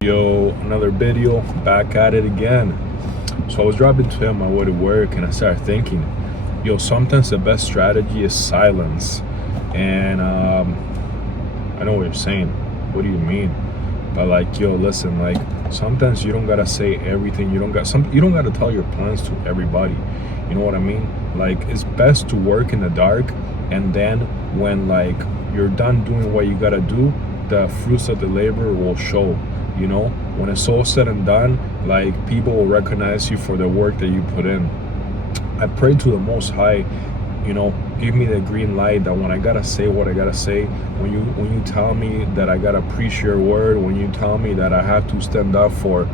Yo, another video, back at it again. So I was driving to my way to work and I started thinking, yo, sometimes the best strategy is silence. And I know what you're saying. What do you mean? But like, yo, listen, like sometimes you don't gotta say everything. You don't gotta tell your plans to everybody. You know what I mean? Like it's best to work in the dark, and then when like you're done doing what you gotta do, the fruits of the labor will show. You know, when it's all said and done, like people will recognize you for the work that you put in. I pray to the Most High, you know, give me the green light that when I gotta say what I gotta say, when you tell me that I gotta preach your word, when you tell me that I have to stand up for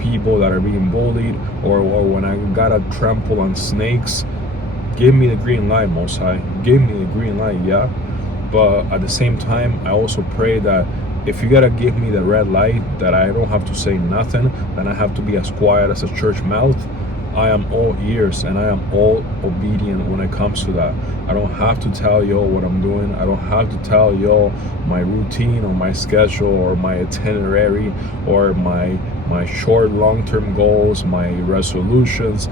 people that are being bullied, or when I gotta trample on snakes, give me the green light, Most High. Give me the green light, yeah. But at the same time, I also pray that if you gotta give me the red light, that I don't have to say nothing, then I have to be as quiet as a church mouth. I am all ears and I am all obedient when it comes to that. I don't have to tell y'all what I'm doing. I don't have to tell y'all my routine or my schedule or my itinerary or my short long-term goals, my resolutions.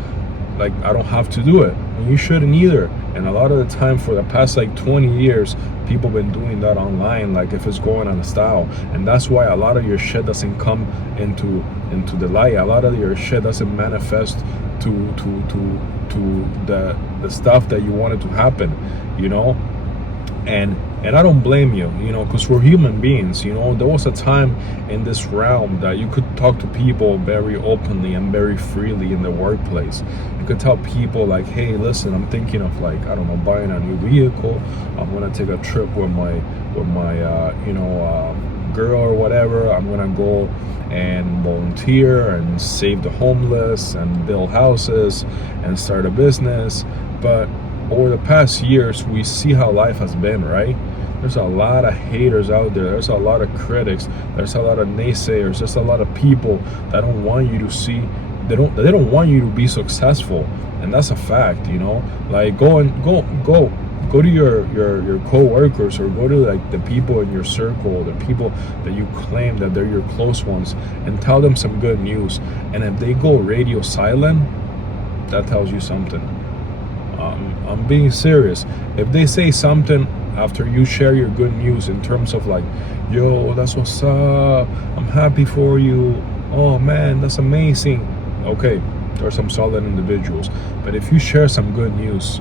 Like I don't have to do it, and you shouldn't either. And a lot of the time for the past like 20 years, people been doing that online, like if it's going on a style. And that's why a lot of your shit doesn't come into the light. A lot of your shit doesn't manifest to the stuff that you wanted to happen, you know. And I don't blame you, you know, because we're human beings, you know. There was a time in this realm that you could talk to people very openly and very freely in the workplace. You could tell people like, hey, listen, I'm thinking of like, I don't know, buying a new vehicle. I'm gonna take a trip with my girl or whatever. I'm gonna go and volunteer and save the homeless and build houses and start a business. But over the past years, we see how life has been, right? There's a lot of haters out there. There's a lot of critics. There's a lot of naysayers. There's a lot of people that don't want you to see. They don't want you to be successful, and that's a fact, you know. Like go to your co-workers, or go to like the people in your circle, the people that you claim that they're your close ones, and tell them some good news. And if they go radio silent, that tells you something. I'm being serious. If they say something after you share your good news in terms of like, yo, that's what's up, I'm happy for you, oh man, that's amazing, okay, there's some solid individuals. But if you share some good news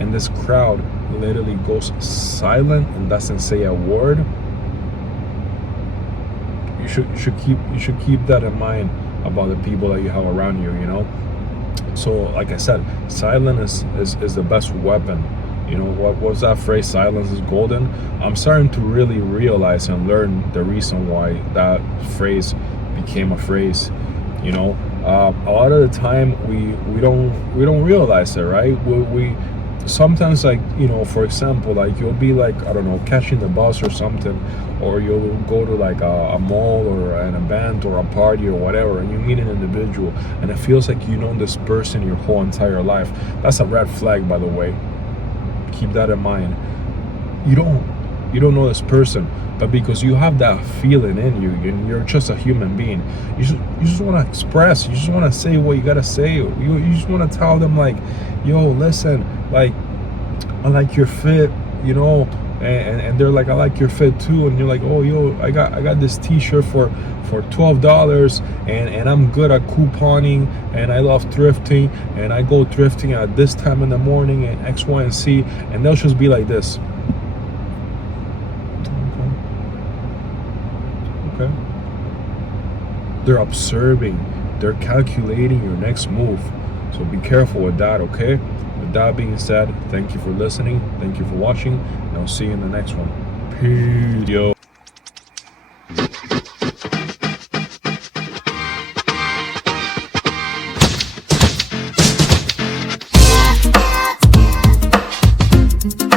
and this crowd literally goes silent and doesn't say a word, you should keep that in mind about the people that you have around you, you know. So like I said, silence is the best weapon. You know, what was that phrase, silence is golden? I'm starting to really realize and learn the reason why that phrase became a phrase. You know, a lot of the time we don't realize it, right? We sometimes, like, you know, for example, like you'll be like, I don't know, catching the bus or something, or you'll go to like a mall or an event or a party or whatever, and you meet an individual and it feels like you know this person your whole entire life. That's a red flag, by the way. Keep that in mind. You don't know this person, but because you have that feeling in you and you're just a human being, you just want to express, you just want to say what you gotta say. You just want to tell them like, yo, listen, like, I like your fit, you know, and they're like, I like your fit too, and you're like, oh, yo, I got this t-shirt for $12, and I'm good at couponing, and I love thrifting, and I go thrifting at this time in the morning, and X, Y, and Z, and they'll just be like this. Okay. They're observing, they're calculating your next move. So be careful with that, okay? With that being said, thank you for listening, thank you for watching, and I'll see you in the next one. Peace. Yo. bye.